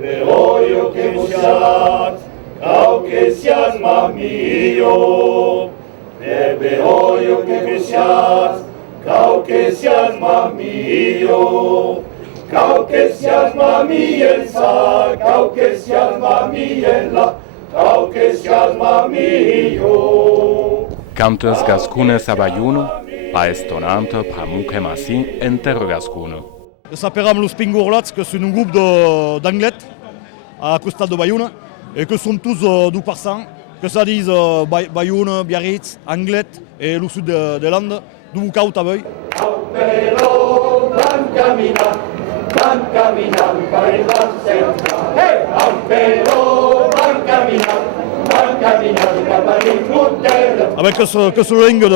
Voglio che siat, che siat mamio. Bebe voglio che siat, che siat mamio. Que siat mamienza, que siat mamiella, que siat mamio. Cantes gascunes a Baiuno, pa estonante pramuche massi enter gascuno. S'appelle Los Pingurlats, que c'est un groupe d'anglais à Costa de Bayonne et que sont tous d'où par cent, que ça dise Bayonne, Biarritz, Anglet et le sud de l'Inde, d'où Kaut à Beuil. Ampero, van caminar, per il centre. Hey! Ampero, van caminar cap a l'Inghilterra. Avec que ce langue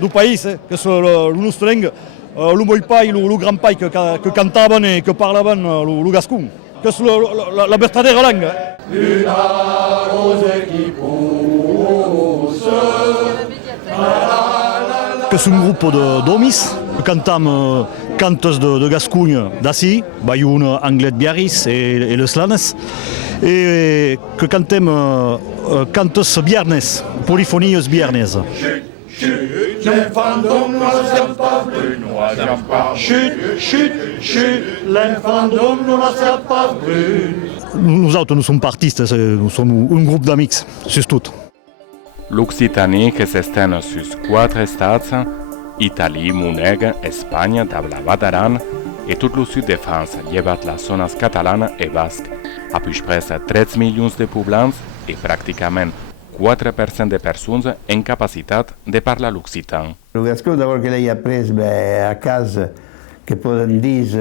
du pays, que ce le nostre langue, le moi pai, le grand pai que cantaven et que parlaven le gascon, que c'est la vertadère langue. Une rose qui pousse. Que c'est un groupe d'homis, que cantam cantes de Gascogne d'ací, Bayonne, Anglet, Biarritz et le Slanes, et que cantem cantes biernes, polyphonies biernes. Chut, l'enfant d'homme ne sert pas plus, Chut, chut, chut, l'enfant d'homme ne sert pas plus. Nous autres, nous sommes artistes, nous sommes un groupe d'amis, c'est tout. L'Occitanie que s'estén sus 4 estats, Italie, Muneg, Espagne, Dablavat Aran et tout le sud de France, llevat las zonas catalana et basque, a puix pres 13 milions de poblans et pràcticament 4% de persones en capacitat de parlar l'occitan. El gascó, d'abord que l'he après a casa, que poden dir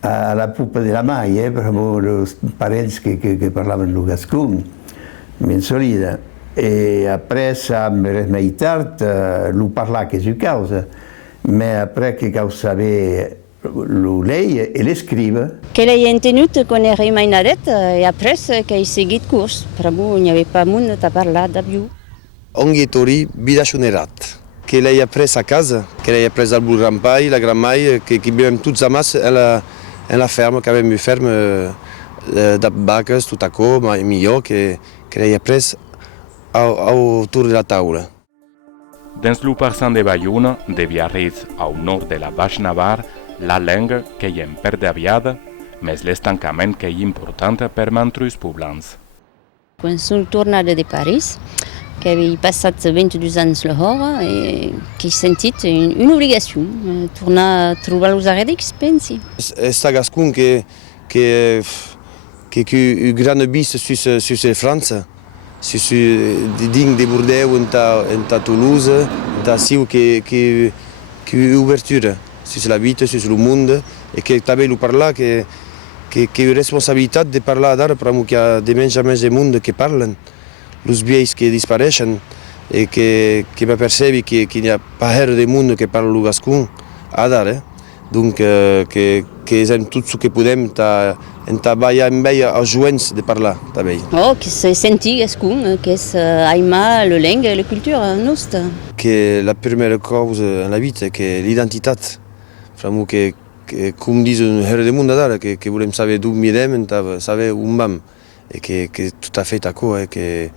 a la pupa de la mai, per els parents que parlaven el gascó, ben solida. Et après, ça me meitat, lo parlar que je causa, mais après que cau saber lo lei et l'escrive. Que l'ai entenut qu'on era mainadet et après que seguit curs, però il n'y avait pas monde à parler d'aviu. Onghitori bidacionerat, que l'ai après a casa, que l'ai après al Bulrampai, la Gramai, que vivem tots amas en la ferme, que avem une ferme de vaques, tot acó, millor, que l'ai après autour de la taula. Dins l'1% de Bayonne, de Biarritz au nord de la Baix Navarre, la langue que hi en perd aviada, més l'estancament que hi important per mantrus poblans. Quan som tornada de Paris, que havia passat 22 anys lahora i que he sentit una obligació, tornar a trobar els arredics, pensi. Esta gascon que un gran bis sus França, sus dins de Bordeaux, en Toulouse, en Siu que ouverture sus la vida, sus le monde, et que també lo parlar que responsabilitat de parlar d'ara, però que hi ha de menys a més de monde que parlen, els vieills que dispareixen, i que m'apercebi que hi ha pas de monde que parla el gascon d'ara. Donc, que fem tot el que podem en treballar amb ell als joves de parlar també. Oh, que se sentir gascon, que és aimar la langue i la cultura nostra. Que la primera cosa en la vida, que l'identitat. Framu que com diz un herre de monde d'ara, que volem saber d'on mirem, saber on vam, i que tot a fet d'acord, que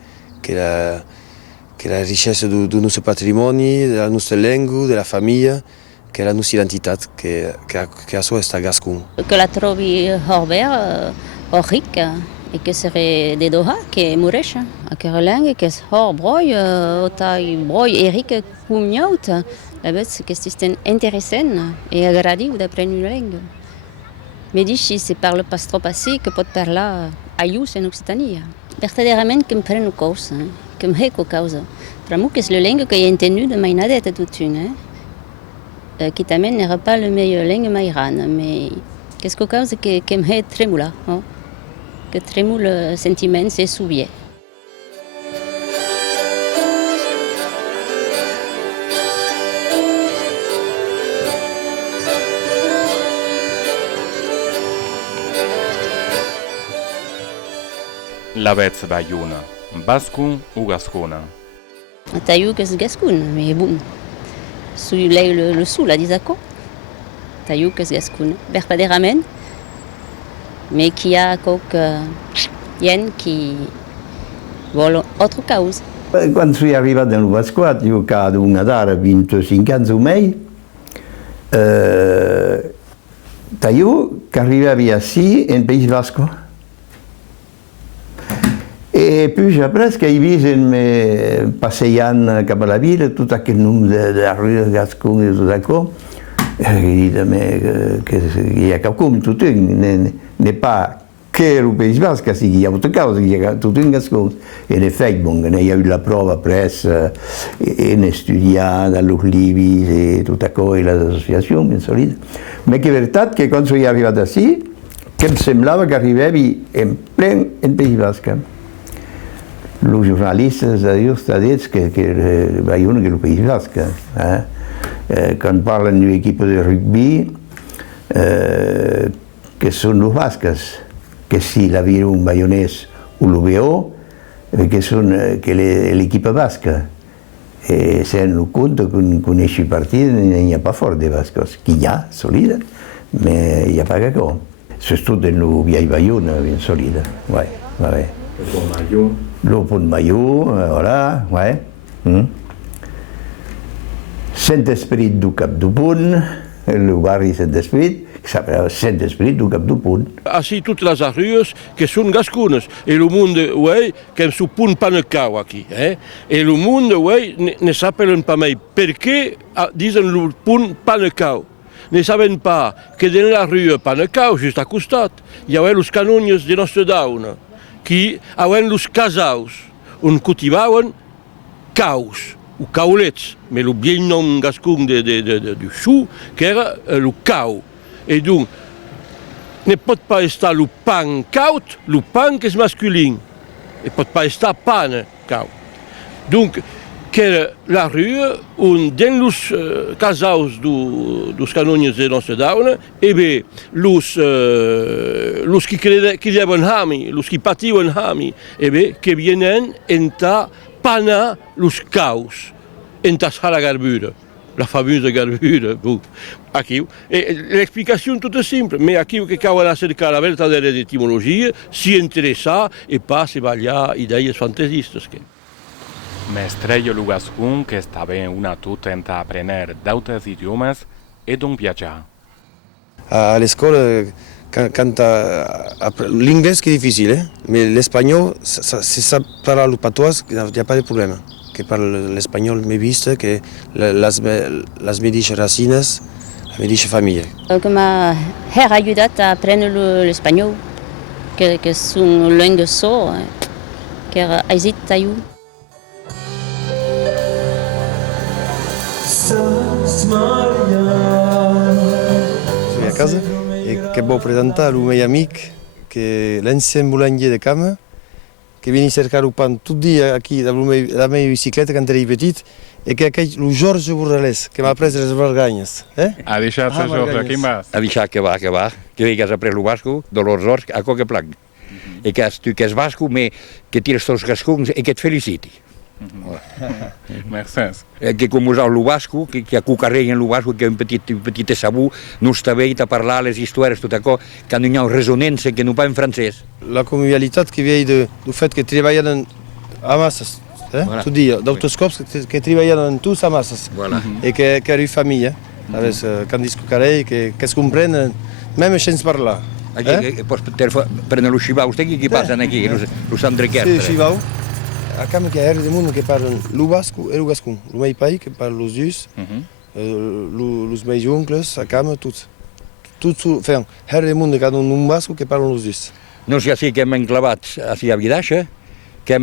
la richesse del nostre patrimoni, de la nostra llengua, de la família, que la nostra identitat, que això està gascon. Que la trobi Horbert, rica, e que serait de Doha, que moreix, que la langue, que és broi, broi e rica com nyauta. La veig que és interessant i agradiu d'aprendre una llengua. Me dic si se parla pas trop així, que pot parlar aius en Occitania. Verdaderament que em pren cosa, que em reco causa. Per mi que és la llengua que he entenut de mainadet a tot una. Que també n'era pas la millor llengua mairana, mais qu'est-ce que causa que em he tremula, que tremula sentiments e souvier. La veig Bayona, bascon ou gascona? Taiu que és gascon, mais bon. Le sou, la disacó. Taiu que és gascon. Verdaderament, mais qu'il y a quelques gens qui veulent autre chose. Quando sono arrivato nel Pasquato, io ho giocato una gara, ho vinto 5 anni su me. Da io che arrivavi a sì in Paese Vasco. E poi après che ho visto passeggiando cap a la villa, tutto quel numero di rue Gascon e tutto ciò, e ho detto che hi ha qualcuno, tutto ne pas che il Paese Basco, sì, hi ha avuto causa, hi ha tutto in Gascon. E in effetti, ne ho avuto la prova presso, e ne ho studiato all'Uc Libis e tutta cosa, l'associazione, insomma. Ma che è verità che quando sono arrivato a sì, che mi sembrava che arrivavi in pieno in Paese Basco. I giornalisti hanno detto che vai uno che è il Paese Basco. Quando parlano di un'equipe di rugby, che sono i Bascas, che si la viene un bayonese o l'UBO, che è l'equipe basca. E se hanno conto con questi partiti non è pas fuori dei Bascos. Chi ha, solida, ma il n'y a pas que quoi. Surtout dans le vieil Bayonne, bien solide. Ouais, ouais. Le pont Maillot, voilà, ouais. Saint-Esprit du Cap du Pont, le barri Saint-Esprit, qui s'appelle Saint-Esprit du Cap du Pont. Assim, todas as ruas que são gascunas. E o mundo, ué, que se põe para no cau aqui. E o mundo, ué, ne sapem para mim porque dizem o pão para no cau. Ne sabem pas que na rua para no cau, justo a costat, hi ha os canonhos de Nostra Dauna, que havien os casaus, on cultivaven caus, o caulets, mas o bel nom gascon du chou, que era o cau. E donc, ne pot pas estar o pan caut, o pan que és masculin. Ne pot pas estar pan caut. Donc, que era la rua on den los casaus dos canonhos de Nostra Dauna, e bé, los que credeven hami, los que pativen hami, e bé, que vienen enta pana los caus, enta la garbura, la famosa garbura. Aqui, l'explicació tot és simple, però aquí que cal cercar la verdadeira etimologia, s'hi interessar i pas se ballar idees fantasistes. Mestrello Lugascun, que estava una tuta en aprender d'autres idiomes et donc viatjar. À l'école, l'anglais c'est difficile, mais l'espagnol, si ça parle le patois, il n'y a pas de problème. Que parle l'espagnol, m'he vist que les mateixes racines, la mateixa família. Que m'ha ajudat a aprendre l'espanyol, que és una llengua so, que ha hesitat a io. Soy a casa e que vau presentar el meu amic, que l'ancien boulanger de Cama, que venia a cercar el pan tot dia aquí la meva bicicleta quan era petit, e que aquell, el Jorge Borralès, que m'ha pres les verganyes. Ha deixat a Jorge, quin vas? Ha deixat que va, que has après el basco, de l'horror, a qualque plac. I que tu que és basco, que tires tots els gascons i que et feliciti. Merci. Que com usar el basco, que a cucarreia en el basco, que un petit sabú, no està bé a parlar les històries, tot això, que no hi ha resonància, que no parla en francès. La convivialitat que ve del fet que treballen a masses, Voilà. tot dia, d'autoscops que treballen tots a masses, Voilà. i que arriba família, quan discucarei, que es comprenen, même sense parlar. Aquí pots prendre el xivaus d'aquí, que passen aquí, els andrequers. Sí, xivau. A cama que hi ha del món que parlen el basco i el gascon. El meu país que parla els dos, els meus oncles, a cama, tots. Tots fan, hi ha del món que parlen un basco que parlen els dos. No sé si que hem enclavat a Vidaxa, que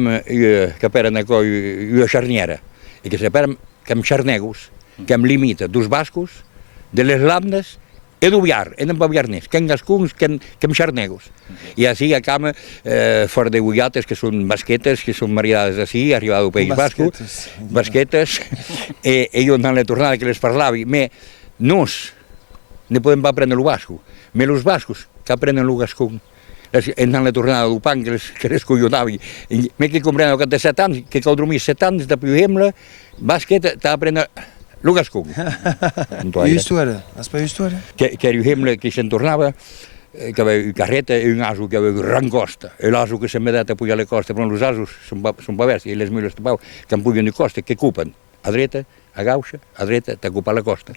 peren una xarniera, i que separen que hem xarnegos, que hem limita dos bascos, de les landes, e d'Ubiar, en Babiarnès, que en gascuns, que en xarnegos. I així a cama, fora de guiates, que són basquetes, que són mariades d'ací, arribada al País Basco, basquetes, i jo en la tornada que les parlava, però nos ne podem aprendre el basco, però els bascos que aprenen el gascun, en la tornada del pan que les collonava, però que comprenen que de 7 anys, que cal dormir 7 anys de piuhem-la, basquet t'aprendre Lugascun. I història? Has per història? Que arribem, que se'n tornava, que aveva carreta e un aso che aveva gran costa, e l'aso che si è messo poi alle coste, però gli asos sono versi, e le smille che pugliano di coste, che cupano a dreta, a gauche, a dreta, te cupa la costa.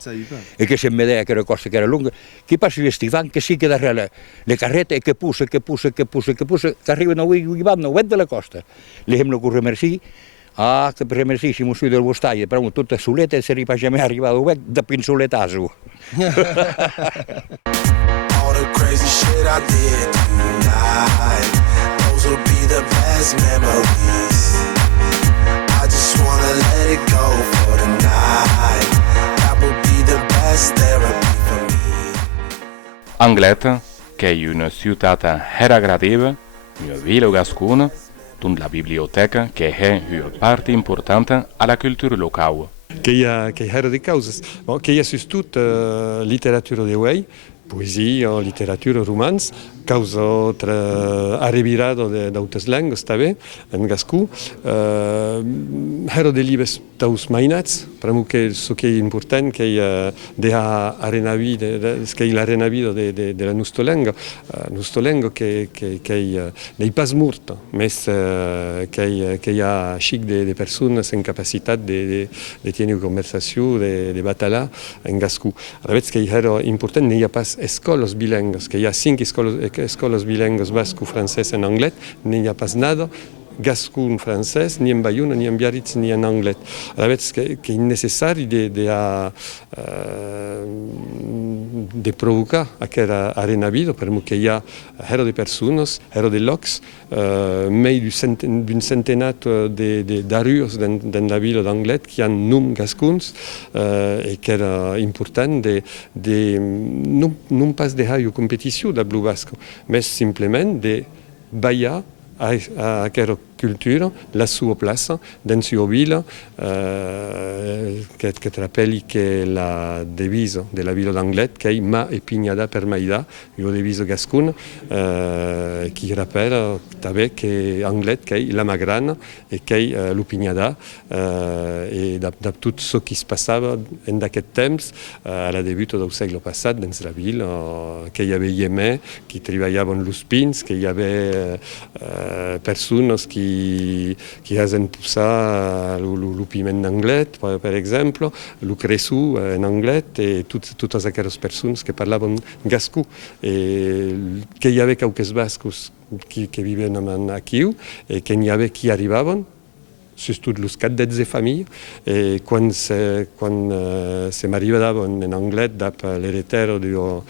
E che si metteva che le coste che erano lunghe, che passa gli stivani, che si chiede le carrette e che pusse, che arrivano qui vanno, guarda la costa. Le abbiamo con remersi, che per remersi siamo su del vostaglie, però tutte sulette e si ripasce mai arrivato da pinzoletaso. All the crazy shit I did tonight, those will be the best memories. I just wanna let it go for the night. That will be the best therapy for me. Anglet, che è una città heragradeva, una villa gascona, con la biblioteca che è una parte importante alla cultura locale. Che era di cause, che è su tutta letteratura di Wei, poesia, letteratura, romanzo, causa tra arrivirato da altre lingue, stava in Gascù. Era di libri taus mainats, perché so che è importante che dea arenavide, che la renavida della nostra lingua che nei pas morto, mes che ha chic de persone in capacità di tenere conversazione, di battaglia in Gascù. Avete che era importante, ne ha pas escolas bilingues, che ha 5 escolas bilingues basco-francese en anglais, ne ha pas nada gascun francès, ni en Bayonne, ni en Biarritz, ni en anglais. Avete che è necessario di provocare questa arenavida, perché hi ha di persone, di locs, més d'un centenat d'arrius dans la vila d'Anglet qui han nom gascuns e que era important non pas deixar una competició de Blu Basco, més simplement de ballar a aquesta cultura, la sua plaça, dans la sua vila, que te rappelli que la devisa de la vila d'Anglet, que è ma e pignada per maida, una devisa gascuna, qui rappella també que Anglet, que è la magrana, e que è l'opignada, e de tot ce qui se passava en aquest temps, a la debut del segle passat, dans la vila, que hi havia llemè, qui treballaven los pins, que hi havia persones qui han posat el piment d'Anglet, per exemple, el cressu en Anglet, i totes aquestes persones que parlaven gascú. Que hi havia qualques bascos que viven aquí, que n'hi havia qui arribaven, surtout els cadets de família, e quan se m'arribaven en Anglet dap l'heretero d'un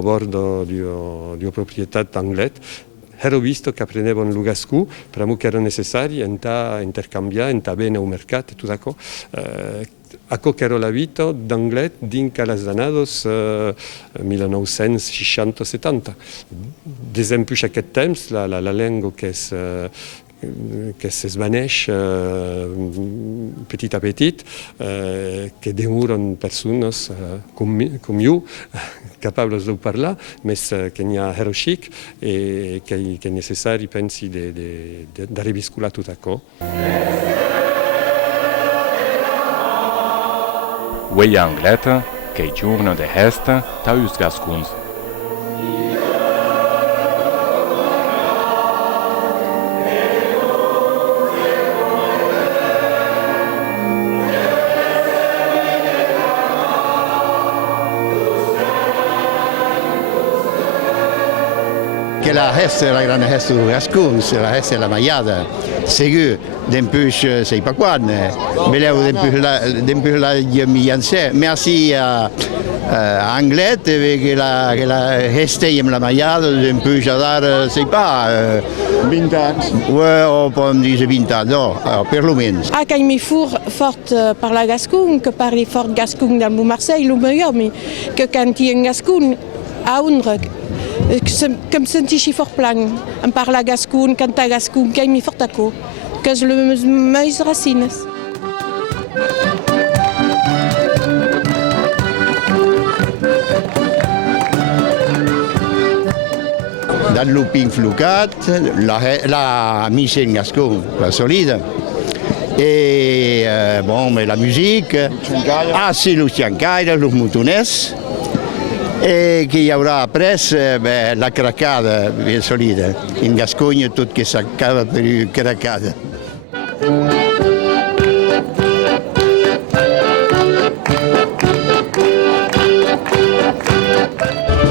bordo d'una propietat d'Anglet, ho visto che apprendevano il gascù, però che era necessario intercambiare, bene al mercato e tutto ciò. Ecco che era la vita d'Anglet dins les années 1960-70. D'esempio, a aquest temps, la llengua que s'esvaneix petit a petit, que demoren persones com jo, capables de parlar, més que n'hi ha heroxic i que és necessari, pensi, de reviscular tot això. Uei Angleta, che i giorni de hesta, taus gascuns. Che la resta è la grande resta del Gascon, la resta è la maiada. Segur, d'empuix sei pa quan, beleu d'empuix la mianse. Merci a Anglet, che la resta amb la maiada, d'empuix a dar sei pa. 20 anys. Ouais, on peut dire 20 ans, no, per lo menys. Quand il fort par la Gascogne, que parler fort Gascogne dans le Marseille, le meilleur, mais que quand il y a un Gascogne, à Undre, que me sentis fort plein, en parle Gascogne, quand à Gascogne, quand il fort à quoi, que je le meis racines. Dans le pin flucat, la mise en Gascon, la solide. Et bon, mais la musique, c'est le Ciancaire, le Moutonès. E chi avrà appresso, la craccata, è solita. In Gascogna tutto che s'accava per la craccata.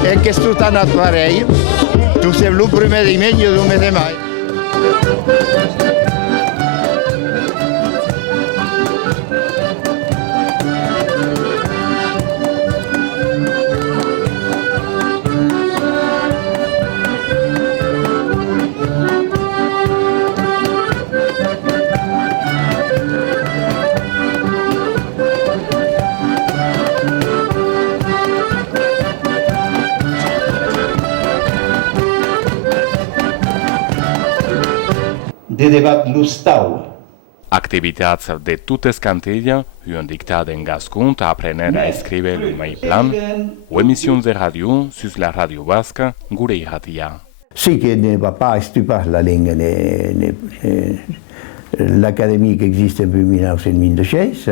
E che sto tanto a fare io? Tu sei il primo di meglio, non me ne mai. De debat lustau. Actividades de toutes cantillas, un dictat en gascon à apprendre à écrire le mai plan, ou émissions de radio sur la radio basque, gure irratia. Sì che ne va pas stupar la lingua, l'accademia che esiste nel 1926,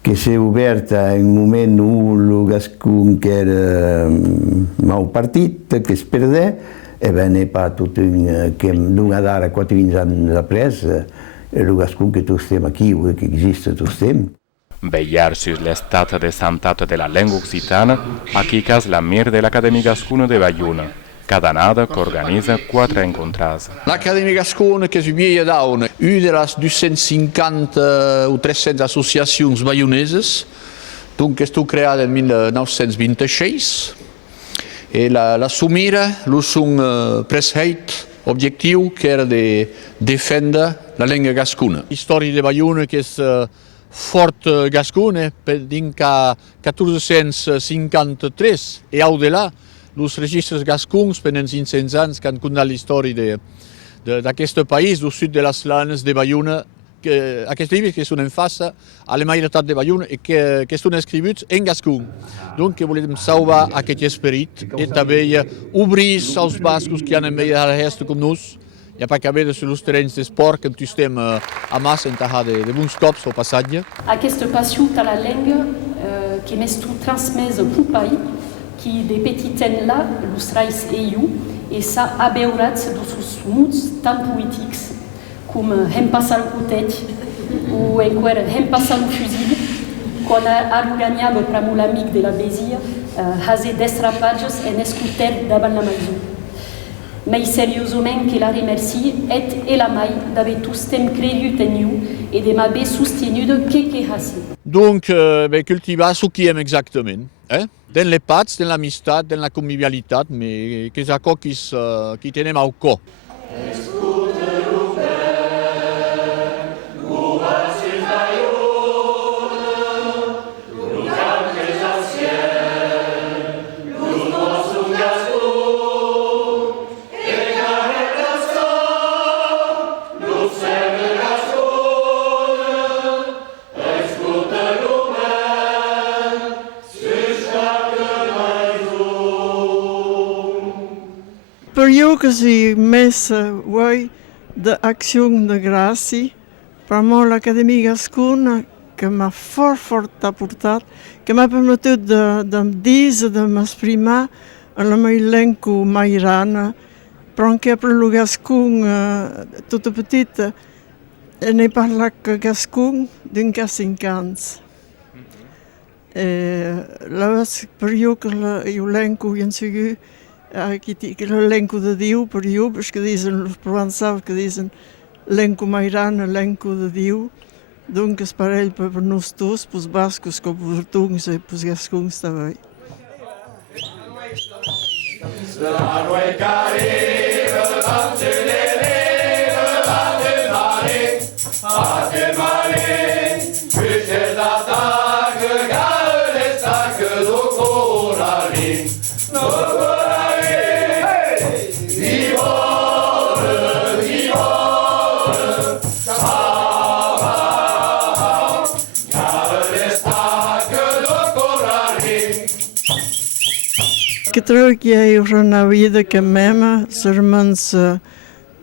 che si è aperta in un momento où le gascon che era mal partito, che si perdeva, e n'est pas tout che non dare 4 anni après, le gascon che tu stiamo qui, che esiste tu stiamo. Veillar sur l'estat de santat de la lengua occitana, acicas la mir de l'Académie gascune de Bayonne, cada annada qu'organisa 4 incontras. L'Académie gascone che si vieia daune, una delle 250 o 300 associacions baioneses, donc è creata nel 1926. E la sumira l'us un presheit objectiu che era di difendere la lingua gascuna. La storia di Bayonne che è forte gascone dinca 1453 e au de là los registres gascuns per 500 anys che han contat la storia d'aquest país, del sud de les lanes de Bayonne, aquests llibres que són en face a la meitat de Bayonne i que estan escrits en gascun. Donc que volem salvar aquest esperit i també obrir els bascos que han enviat a l'est com nos, i per acabar sur els terrenys d'esport que tu estem a massa en tajar de bons cops al passatge. Aquesta passió per la llengua que m'és transmesa per pai, que de petit là, els reis i s'ha abeurat dels mots tan poètics com hem passat el cotet o encara hem passat el fusil, quan aruganyava per molt amic de la Bésia, hase 10 rapatges en escuter davant la maison. Mais seriosament que la remercie et la mai d'haver tous tem cregut en eux et de m'haver sostenuto que hase. Donc, cultivar ce qui aime exactement. Dans les pats, dans l'amistat, dans la convivialitat, mais que és això qui tenem au cor. Per jo que si més d'acció de gràcia, per molt l'Acadèmia Gascuna, que m'ha fort aportat, que m'ha permetut de dir, de m'exprimar en la meva llengua mairana, però encara per el gascun, tota petita, n'he parlat gascun d'encara 5 anys. Per jo que la llengua hi ha sigut que la llengua de Déu per jo, perquè diuen els provençals que diuen llengua mairana, llengua de Déu, doncs és parell per nosaltres, els bascos, com per portuguès i els gascons també. Que trobo que hi ha una vida que mema, serments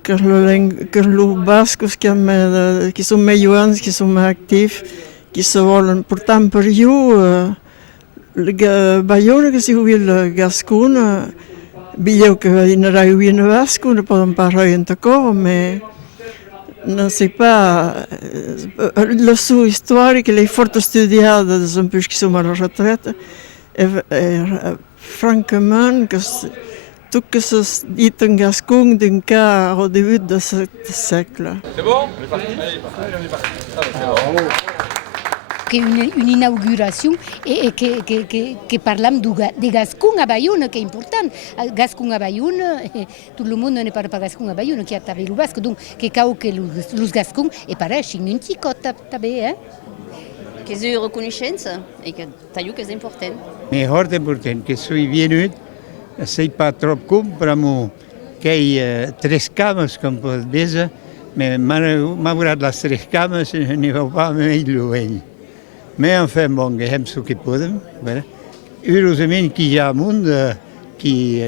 que els bascos que són més joves, que són més actius, que se volen. Per tant, per jo, Bayona que si huil Gascon, bilheu que n'era eu une Vasco, ne poden pas rien d'accord, mais non c'est pas la sua historique, elle est fort studiada des un peu qui sont à la retraite, et franchement que tout ce que se dit en Gascon d'un cas au début de ce siècle. C'est bon? On est parti? Allez, on est parti. Che un'inaugurazione e che parliamo di Gascon a Bayonne, che è importante. Gascon a Bayonne, tutto il mondo ne parla per Gascon a Bayonne, che ha il Basco, donc che cauque los Gascon e paresci in Ticot també, Che è riconoscenza e che taglio che è importante. È molto importante che sono venuto, sei pas trop compramo che tre cames come può dire, ma guardato le tre cames ne va pas meglio. Mais enfin, bon, je ce que podem. Voilà. Heureusement qu'il y a un monde qui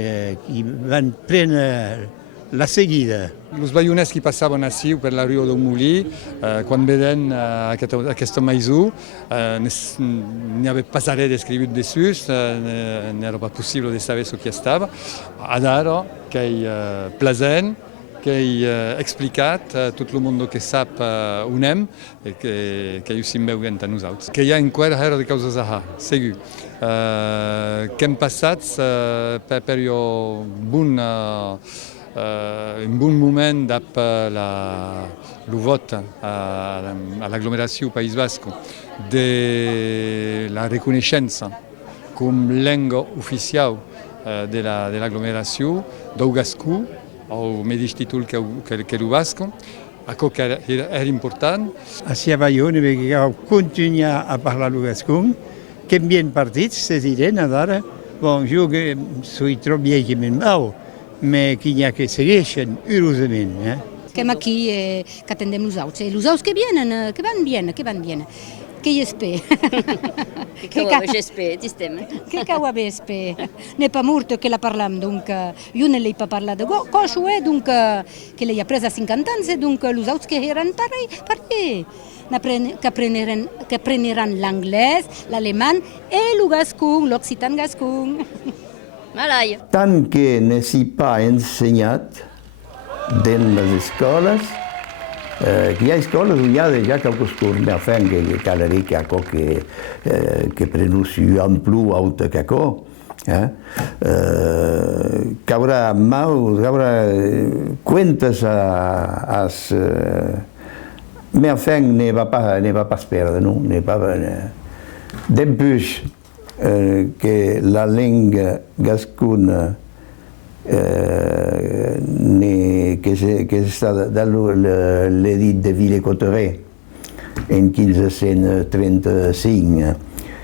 va prendre la seguida. Los bayonès qui passaven així per la riu del Molí, quan veien aquesta maisú, n'hi havia pas res d'escrit dessus, n'era pas possible de saber ce que estava. Ara, que és plasent, que he explicat a tot el món que sap on anem i que ho estem veient a nosaltres. Que hi ha encara de causes segur. Que hem passat per un bon moment d'après le vote à l'agglomération au País Basco de la reconnaissance comme langue officielle de l'agglomération del gascú, o mateix títol que el basco, això que era important. Així a Bayonne, que continuar a parlar el gascú, que hem bien partits, se diren, ara, bon, jo que soy trop vieil que me'n vau, mais que n'hi ha que segueixen, heureusament. che aquí che attendiamo los aus che vienen, che van bien. Che j'espère. J'espère, sistema. Che cava j'espère. N'est pas morte che la parlam, donc io ne l'ai pas parlé de cocho, donc che lei ha presa a 50 ans, donc los autres che erano pareil. Che apprendranno l'anglès, l'allemand e lo gascon, l'occitan gascon. Malai. Tant que ne s'hi pas ensenyat dans les escoles, hi ha escoles on hi ha ja quelques curs de fer que cada dia hi ha que pronuncio en plus alta que co. Caurà mal, caurà cuentes mais enfin ne va pas perdre, non? Depuis que la langue gascone che è stata dall'edit de Villers-Cotterêts in 1535,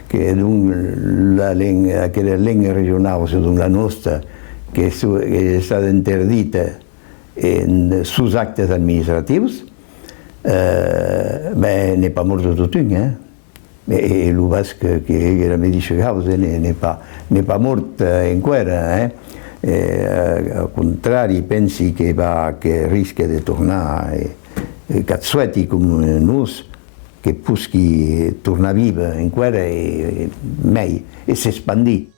che è la lingua regionale, la nostra, che è stata interdita sui atti amministrativi, n'est pas morto tutto, e il basco che era medici causa n'est pas morto in guerra, al contrario, pensi che rischia di tornare cazzuetti come noi, che puschi torna viva in guerra e si espandì.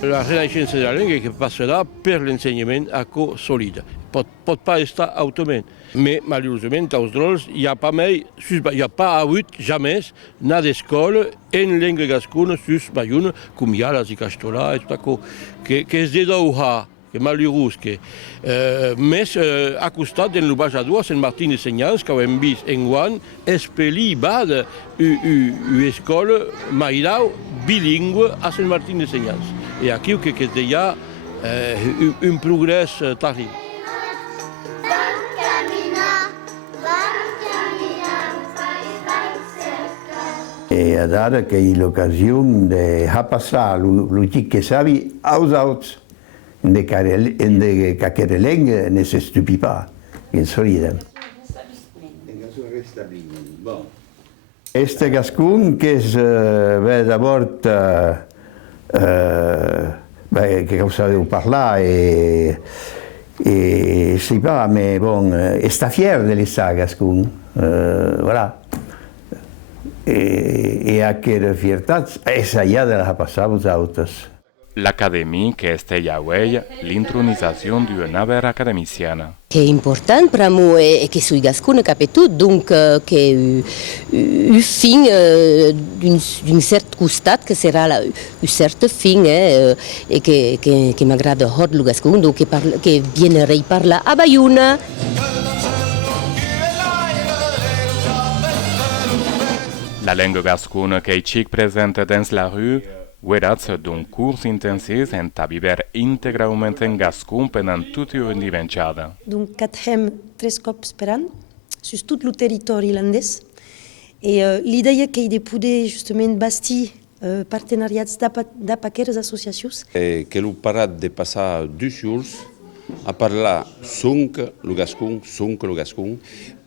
La renaissance della lingua che passerà per l'insegnamento a co solida. Pot pas estar automament. Mais malheureusement, als drôles, il n'y a pas eu jamais na d'école en langue gascone sus Bayonne, comme il y a la Zicastolà et tout ça, que es de dauha, que malheureux que. Mais à costat de l'ambaixador Sant Martin de Senyans, que hem vist en guan, espeli bad une école maïdau bilingue à Sant Martin de Senyans. Et aquí que hi ha un progrés terrible. E ara que hi ha l'ocasió de passar el que sabi als altres, de que aquella llengua ne s'estupi pas, que és solida. Este gascun que és d'abord que ho sabeu parlar e sais pas, mais bon, està fier de l'estar gascun, voilà. e aquella fiertat, essa ja de la passar als altres. L'Académie que estella uei l'intronizazione di una vera academiciana. Che è importante per noi è che sui gasconi capitu, dunque che un fin d'un certo costat che sarà un certo fin e che mi aggrada hot lo gascon, che viene riparla a Baiuna. La lingua gascone che ci presenta dans la rue guardats d'un curs intensif en a viver integralment en gascon pendant toute une diventada. Donc, quatre tres cops per an, sur tout le territoire irlandès. Et l'idée qu'est de poder justement bâtir partenariats d'apaqueres associations. Que l'on parat de passar 2 jours a parlar sonc le gascon,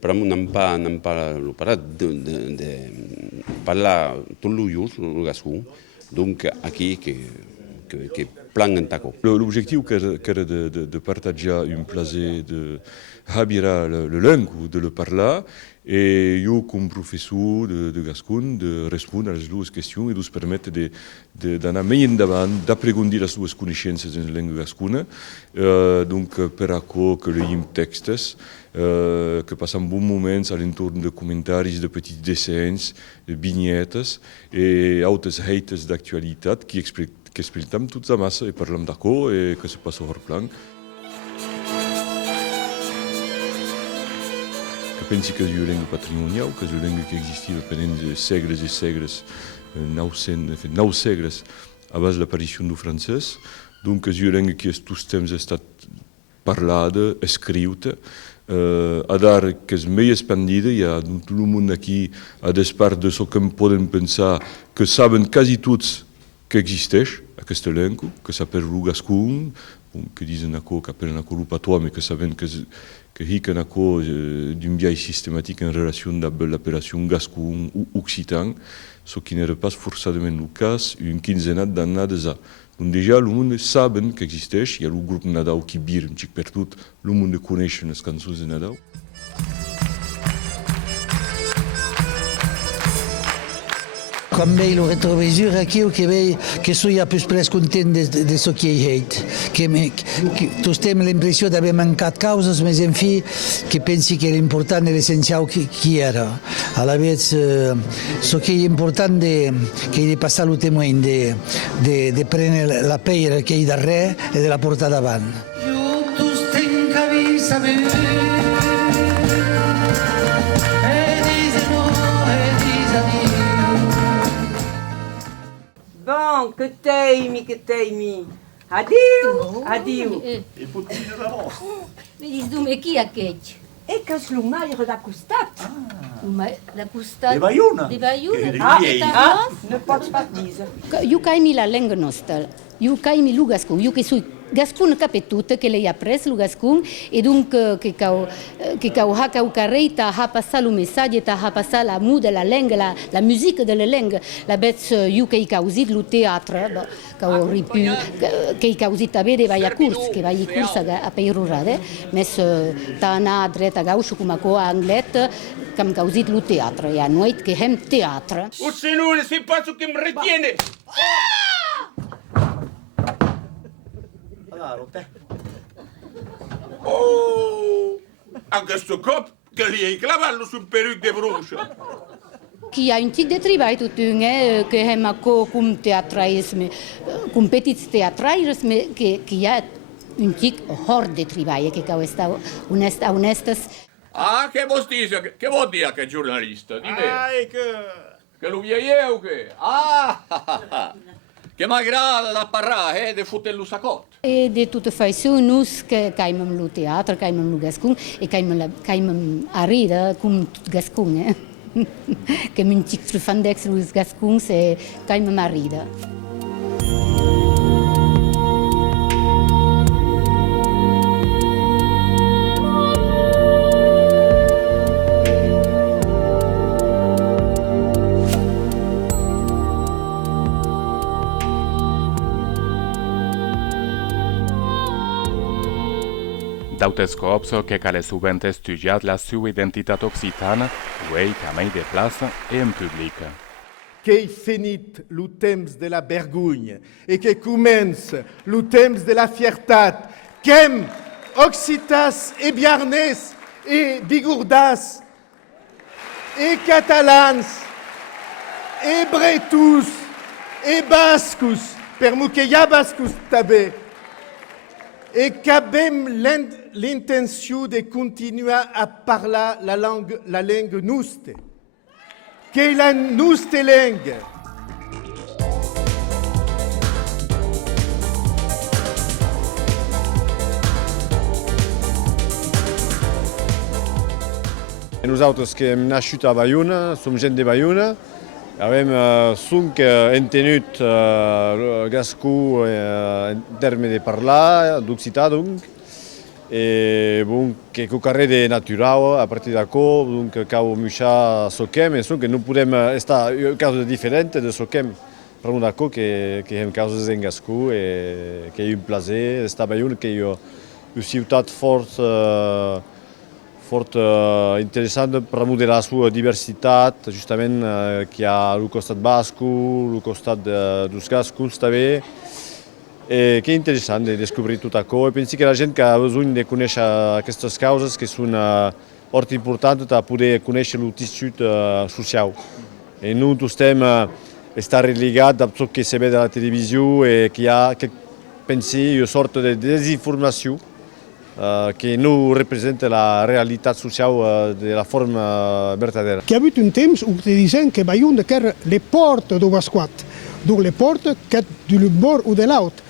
però n'hem pas parat de parlar tot el jour le gascon. Donc, aquí, que plan en taco. L'objectif era de partager un plaisir de habiter le langue, de le parler, et jo, com professor de gascon, de respondre a les dues qüestions i de permetre d'anar més endavant, d'apregundir les dues coneixences en la llengua gascona, donc per això que llegim textos, que passem bons moments a l'entorn de comentaris, de petits dessins, de vignettes i altres heites d'actualitat que expliquem tots a massa i parlem d'acord i que se passa hors plan. Que pensi que és una llengua patrimonial, que és una llengua que existia pendent de segles i segles, 9 segles abans l'apparició du francès, donc és una llengua que tots temps ha estat parlada, escrita, a dar que és més expandida, hi ha tot el món aquí, a despart de ce que poden pensar, que saben quasi tots que existeix aquesta llengua, que s'appelle el gascon, que diuen que appellen el patois, mais que saben que hiquen d'un biais sistemàtic en relació amb l'appel·lació gascon o occitan, ce qui n'era pas forçadament el cas un quinzenat d'anades a. Donc déjà, el món saben que existeix, hi ha el grup Nadal que vira un xic per tot, el món coneix les cançons de Nadal. Quan veig el retrovisor aquí, que soy ja més content de ce que he fet. Tots tenim la impressió d'haver mancat causes, però en fi, que pensi que l'important i l'essencial qui era. A la vegada, ce que és important que he de passar el témoin, de prendre la peira que hi darrere i de la portar davant. Juntos tenc que saber. Bon, que teimi. Adiu, adiu. Il faut tirer d'avant. Mais dis-nous, mais qui est aquest? Et que és el maire de costat. De costat? De Baiuna. De Baiuna. No pots pas dir. Jo caimi la lengua nostra, jo caimi lo gascon, jo che sui gascon capetut che lei ha preso lo gascon e dunque che cau ha cau carreita ha passat lo messaggio, ha passat la muda, la lingua, la musica della lingua, la bec io che causit lo teatro, cau ripu che causit a vede vai a curs, che vai a curs a peirurade, mes ta na dreta gaucho come co anglet, cam causit lo teatro, e a noi che hem teatro. O Signore, se passo che mi retiene! Oh! A questo cop che li hai clavato sul peruc de brucia. Qui a un tic de treball tot un, que hem acò com teatrais, com petits teatrais, que hi ha un tic hort de treball, que cau estar honestes. Ah, che vos dice? Che vuol dire che giornalista? Dime. Che lo veieu che? Ah! Che m'agrada da parlare, de fotre lo sacot. E de tutte façons, nus que caimem lo teatre, caimem lo gascon, e caimem a rire com tot gascon, que min tic trufandex los gascons, e caimem a rire. D'autres cops que cale souvent estudiat la sua identitat occitana, uei camei de plaça e en public. Qu'est finit le temps de la vergogne et que commence le temps de la fierté, qu'aime occitas et biarnès et bigourdas et catalans et bretus et bascus, per muqueia bascus tabe, et qu'avem l'intention de continuer à parler la langue nouste, qu'est la nouste langue. Nosaltres que hem nascut a Bayona, som gent de Bayona, avem cinc entenut gascú en termes de parlar, d'occità, donc, e bon, que el carrer de natural, a partir d'acò, donc, cau muixar soquem, e que no podem estar causes diferents de soquem. Però d'acò que hem causes en gascú e que és un plaer estar a Bayona, que és una ciutat fort interessant per modelar la seva diversitat, justament que hi ha el costat basco, el costat dels gascons també, que és interessant de descobrir tot això. I penso que la gent que ha bisogno de conèixer aquestes causes, que són molt importants per poder conèixer el tiscut social. I no estem estar religats a tot que se veu de la televisió i que hi ha, penso, una sorta de desinformació que no representa la realitat social de la forma vertadera. Qu'il y a eu un temps où te disaient que Bayonne était les portes de Basquat, donc les portes qui du bord ou de l'autre.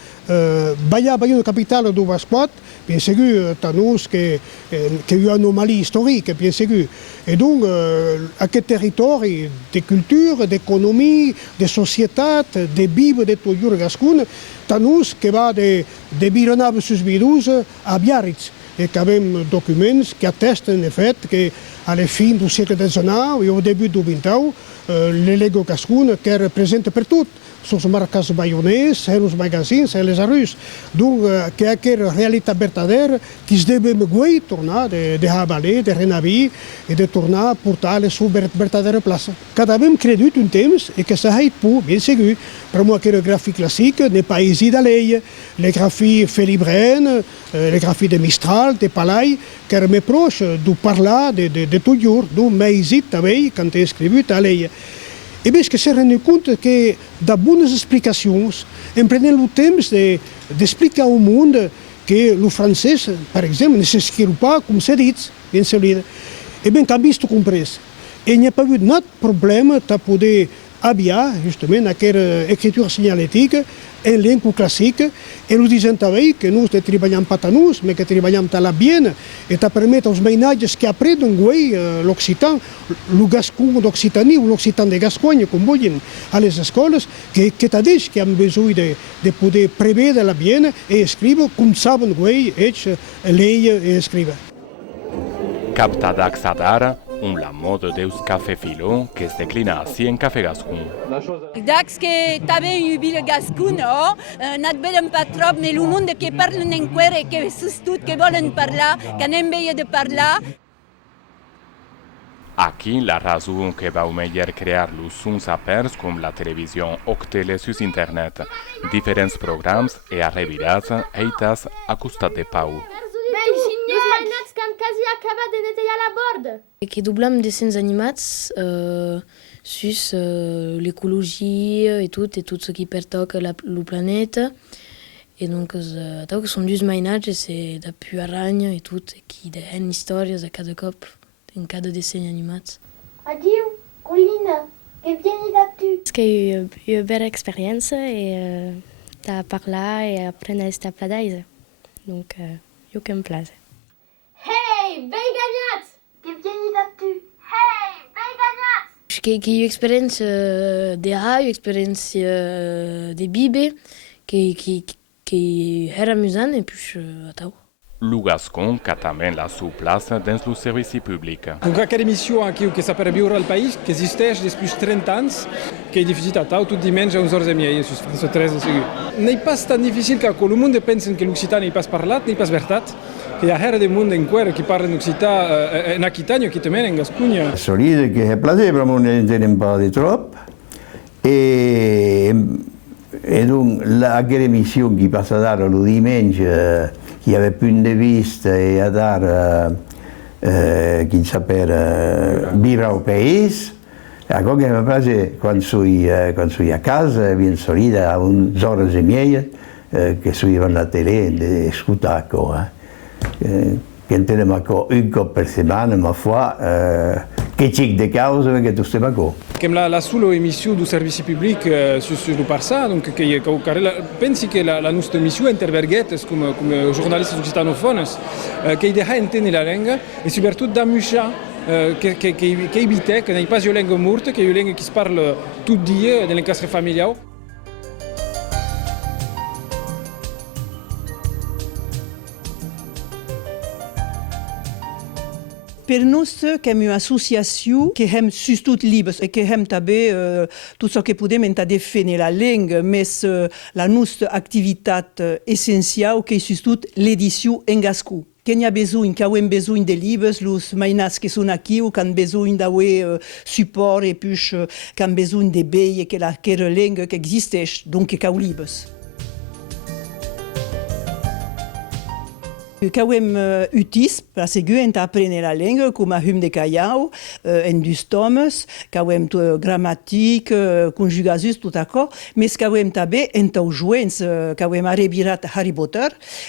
Bayonne capitale de Basquat, bien sûr, tanous que y a une anomalie historique, bien sûr. Et donc, à quel territoire de culture, d'économie, de société, de Bible, de toujours gascon, tanous que va de Vironave sus Vidus à Biarritz. Et qui avem documents qui attestent en fait qu'à la fin du siècle XIX et au début du XX, les Lego gascon qui représentent per tout. Sus marcas bayonès, els magazins, les arrues. Donc, que aquella realitat vertadera qui se deve tornar de Habalé, de Renaví et de tornar a portar la seva vertadera plaça. Cada vegada hem credut un temps et que ça a été pour, bien sûr, per moi que la graphie classique n'est pas ici d'aller, les graphies félibrènes, les graphies de Mistral, de Palais, qui sont més proches du parlar de toujours, donc mais ici també quand j'ai escrit à l'aille. Et bien, que s'est rendu compte que, de bonnes explications, en prenant le temps d'expliquer au monde que le français, par exemple, ne s'écrit pas comme c'est dit, bien solide. Et bien, quand visto compris. Et il n'y a pas eu de problème de pouvoir habiller, justement, aquella écriture signalétique en langue classique, et nous disons també que nous ne treballem pas tant nous, mais que treballem tant bien, et ça permet aux ménages qui apprennent l'occitan, le gascon d'Occitanie ou l'occitan de Gascogne, comme vous voyez, à les écoles, que t'as dit qu'ils ont besoin de pouvoir prévoir la bien et écrire comme savent lire et écrire. Capta d'Axadara, la mode deus café filon que es declina ainsi en café gascon. Dax que també un bil gascon, not vedem pas trop, mais le monde que parlen en quere, que sustut que volen parlar, que n'hem veia de parlar. Aquí la raison que va meilleur crear los sons apers com la televisió o tele sus internet, diferents programs e arrevirats eitas a costat de Pau. Et qui doublent dessins animats sur l'écologie et tout ce qui pertoque la planète. Et donc, ce sont des ménages, c'est depuis aragne et tout, qui ont une histoire de cada cop, en cada dessin animat. Adieu, Colline, que viens là-tu? Parce qu'il y a eu une belle expérience et t'as parlé et apprendre à rester pladaise. Donc, il y a me plaise. Hey, Begagnat! Que viens là-tu? Hey, Begagnat! Qu'il y a eu une expérience une expérience de Bible qui est amusante et puis attends. o gascon que também la sua place dins o serviço público. Qualquer emissão aqui que s'ha per viure al país, que existeix depuis 30 anys, que é difícil a tot diumenge a 11h30, sur 13 segur. N'est pas tan difícil que el món pensa que l'occità n'est pas parlat, n'est pas veritat, que hi ha gent del món en quer qui parlen occità en Aquitània, qui també en Gascunya. Solide che è piaciuto, però non è un po' di troppo. E donc, aquella missione che passa a dare lo diumenge, che aveva più di vista e a dare, chi sapere, birra al paese. La cosa che mi piace quando sono a casa, viene solida a un'ora e mezza, che sono alla tele e ascolto. Che teniamo ancora un cop per settimana, ma fa che c'è di causa perché tu stai ancora. Comme la sola émission du service public sur le Parsa, donc pensi che la nostra missione interverghet come giornalisti occitanophones che deja entendre la lingua e soprattutto da muscia che evite che nei pas une langue morte, che une langue qui se parle tout dia nelle case familiari. Per noi siamo un'associazione che è tutto libero e che è anche tutto ciò che possiamo difendere la lingua, ma la nostra attività essenziale che è tutto l'edizione in gascon. Che abbiamo bisogno di libri, i mainats che sono qui, che hanno bisogno di supporto e poi che hanno bisogno di bene che la lingua che esiste, quindi che ha libri. Kawem utis, parce que ent apprendre la langue, comme hum de kayao, en dus tomes, kawem grammatique, conjugasus, tout d'accord, mais kawem tabe ent au jouens, kawem arebirat Harry Potter,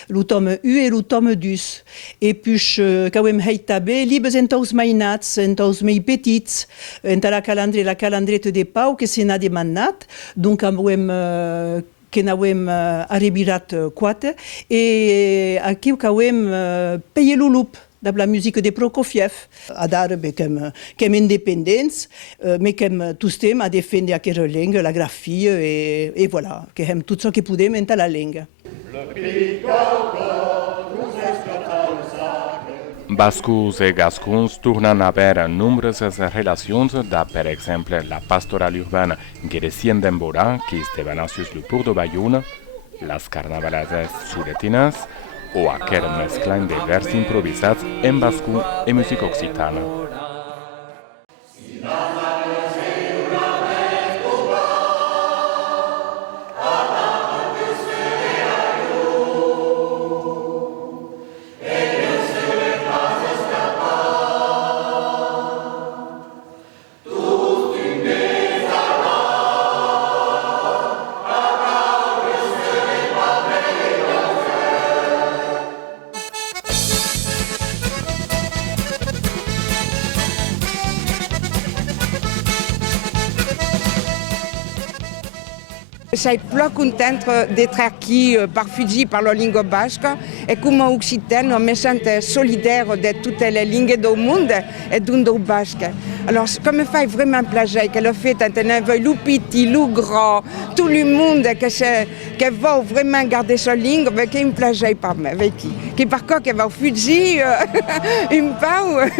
le tome U et le tome dus. Et puis kawem heit tabe, libes ent aus mainats, ent aus mei petits, ent la calandrette de pau, que se n'a demandat, donc kawem que n'avem arribat quatre et aquí kawem paye l'ulup de la musique de Prokofiev a dar kem indépendance mais kem tous tem a défendre aquella langue la graphie et voilà que hem tout ce que podem en la langue. Bascos e gascons tornen a haver nombroses relacions de, per exemple, la pastoral urbana Gerecien d'Embora, que esteven sus le port de Bayonne, les carnavalades suretinas o aquell mesclant de vers improvisats en bascon i música occitana. Je suis plus contente d'être ici par Fidji, par la langue basque, et comme occitane, je me sens solidaire de toutes les langues du monde et du basque. Alors, ce qui me fait vraiment plaisir, que le fait d'entendre le petit, le grand, tout le monde qui va vraiment garder sa langue, qui me plaisir par moi, qui par contre qui va au Fidji, un peu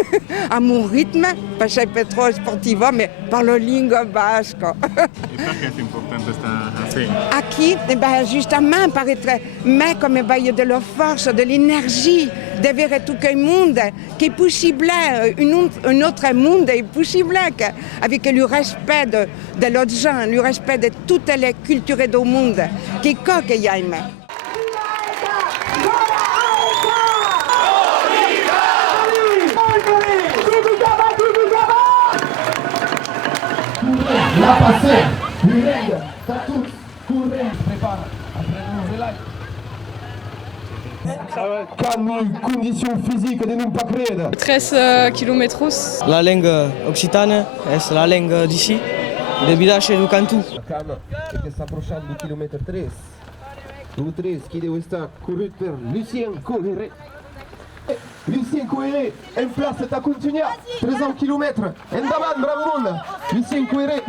à mon rythme, parce que je suis trop sportive, mais par la langue basque. C'est important de Aqui, justement, paraîtrait, mais comme il y a de la force, de l'énergie, de voir tout le monde, qui est possible, un autre monde est possible, avec le respect de l'autre gens, le respect de toutes les cultures du monde, qui est quoi qu'il y a. La passée, l'urène, tatou, courant, prépare, après-nous, relax. Quali conditions physiques de ne pas créer 13 km. La langue occitane est la langue d'ici, de Bidache et du Cantu. La cam était s'approchant du kilomètre 13. Le 13 qui doit estar couru par Lucien Cohéré. Lucien Cohéré, en place ta continuer, 13 km. Endavant, bravo monde. Lucien Cohéré,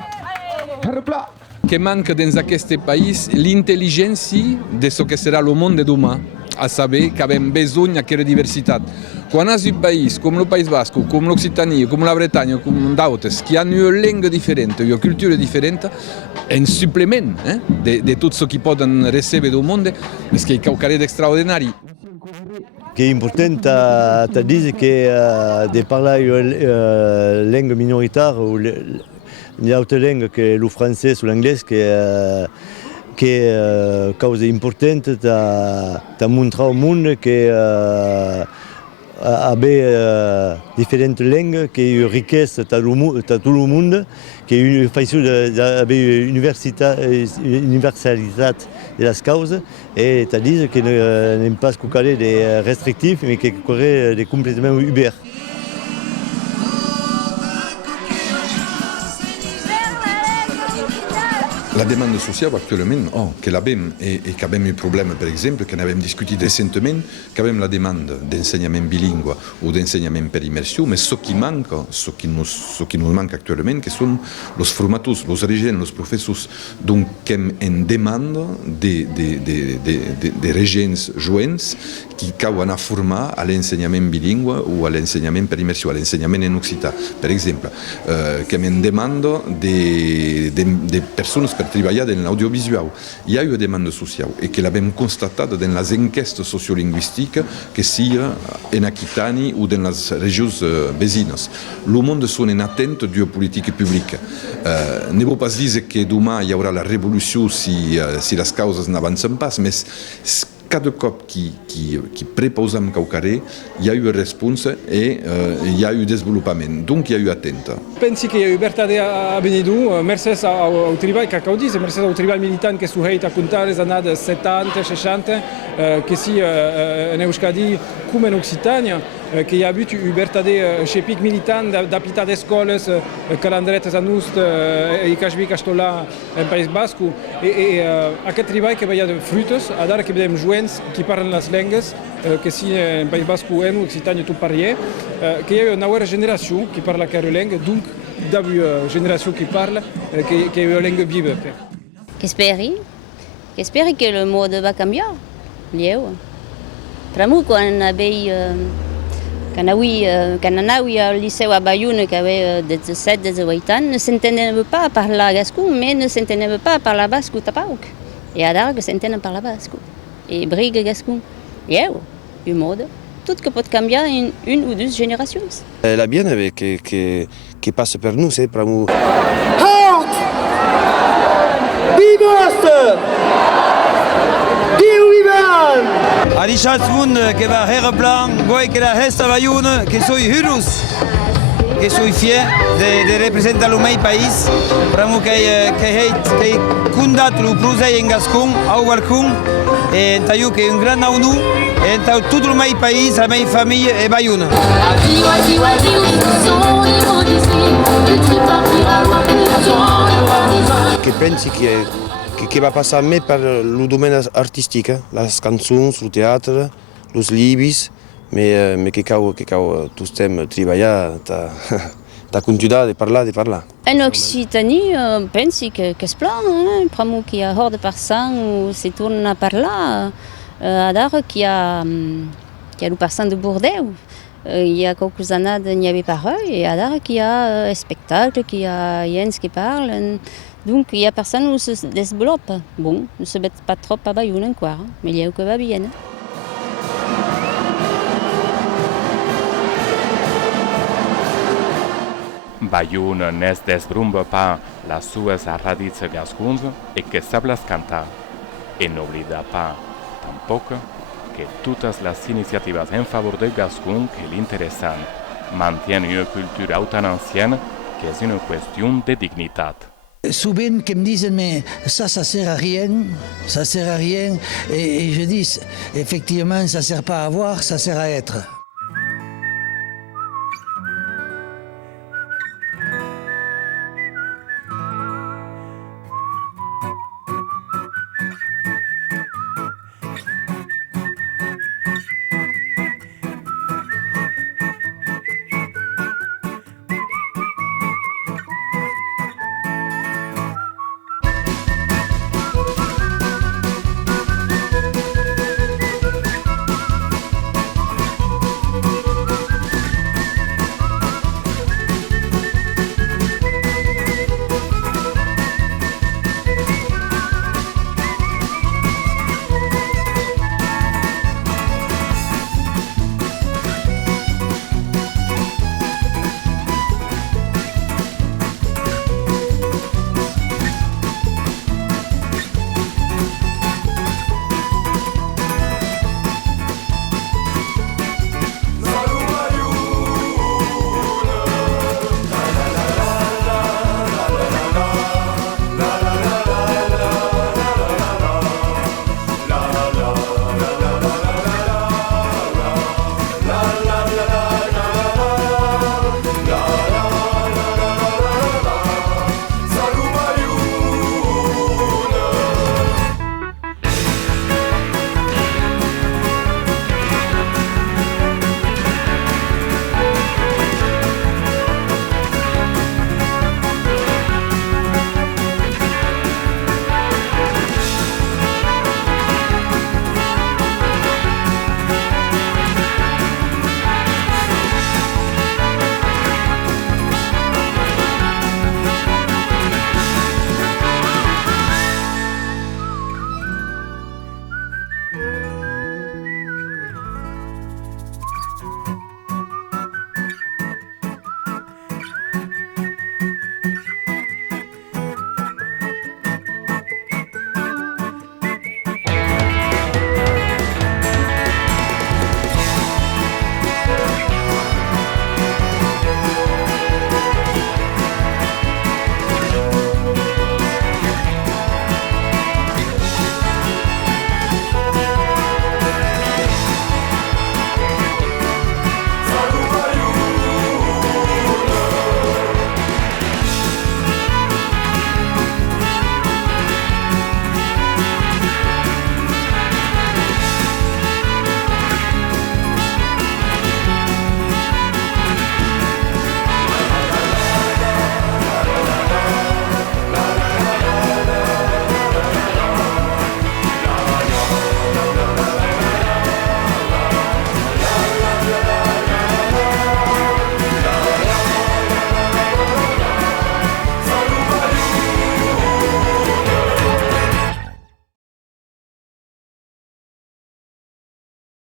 replat. Che manca dans aquest país l'intelligència de ce que serà el món de demà. a saber que abbiamo bisogno di quella diversità. Quando hai un paese come il Paese Basco, come l'Occitania, come la Bretagna, come d'altre, che hanno una lingua differente, una cultura differente, è un supplemento di tutto ciò che possono ricevere dal mondo, perché è qualcosa di straordinario. Che è importante a dire che di parlare una lingua minoritaria o l'altra lingua che è il francese o l'inglese che è cosa importante da mostrare al mondo che abbiamo differenti lingue, che è una ricchezza da tutto il mondo, che è una façon di avere universalità delle cose e da dire che non pas qualcosa di restrittivo, ma che qualcosa di completamente ouvert. La demande sociale actuellement, che l'abbiamo e che abbiamo il problema, per esempio, che ne abbiamo discusso recentemente, che abbiamo la demande d'insegnamento bilingue o d'insegnamento per immersione, ma ce qui manca, ce qui nous manque actuellement, che sono los formators, los regents, los professors. Donc, hem en demande de regents joents qui cauen a formar a l'ensenyament bilingue o a l'ensenyament per immersió, a l'ensenyament en occità. Per exemple, que hem en demande de persones per treballar en l'audiovisual. Hi ha una demanda social e que l'abem constatat en les enquestes sociolingüístiques que sia en Aquitani o en les regions veïnes. El món són en atent d'una política pública. Ne vull pas dir que demà hi haurà la revolució si les causes n'avancen pas, però cada cop que preposam qualcosa hi ha una resposta e hi ha un desenvolupament. Donc hi ha una atenta. Pensi che libertà a Benidou, mercés ao treball que acabo de dizer, mercés ao treball militant que sujeita a contar les années 70, 60, que si en Euskadi com en Occitània, que hi ha hagut llibertat șepic militant d'aplicar d'escoles, calandretes a Nust i Cașbi Caștolà en País Basco. I aquest treball que veia de fruitos, ara que vedem joents que parlen les llengues, que si en País Basco en Occitània tot parlier, que hi ha una nova generació que parla aquella llengua, donc d'una generació que parla, que hi ha una llengua viva. Esperi que le mode va canviar. Lieu. Pramu quan anavi al liceu a Bayonne, que avait 17-18 ans, ne s'entendait pas parler gascon, mais ne s'entendait pas parler basco tapauc. Et ara que s'entenen parler basco. Et brigue gascon. Lieu, un mode. Tout que pot canviar en une ou deux générations. La bien que passe per nous, c'est pramu. Halt! Bigoste! Richard Mund que va herplan, goy que la resta Bayonne, que soy Hurus, que soy fier de representar le meu país, para mo que kundat le projet en gascon, au balcon, et taillou que un grand naunu, et tout le meu país, la même famille et Bayonne. Que pensi que va passar més per el domeni artístic, les cançons, el teatre, els llibres, però que cau tot temps treballar, de continuar de parlar. En Occitanie, pensi que es plan, pramo que hi ha hors de parsan o se torna a parlar, adara que hi ha el parsan de Bordeaux. Il y a quelques années, il n'y avait pas et adara que hi ha spectacle, que hi ha gens qui parlent. Donc il y a personne qui se développe. Bon, ne se met pas trop à Bayonne encore, mais il y a que va bien. Bayonne ne desbrumba pas las sues radices gascons et que sablas cantar. Et n'oblida pas, tampoco, que todas las iniciativas en favor del gascon que le interesan mantienen una cultura tan ancienne que es una cuestión de dignidad. Souvent, qui me disent, mais ça sert à rien, et je dis, effectivement, ça ne sert pas à avoir, ça sert à être.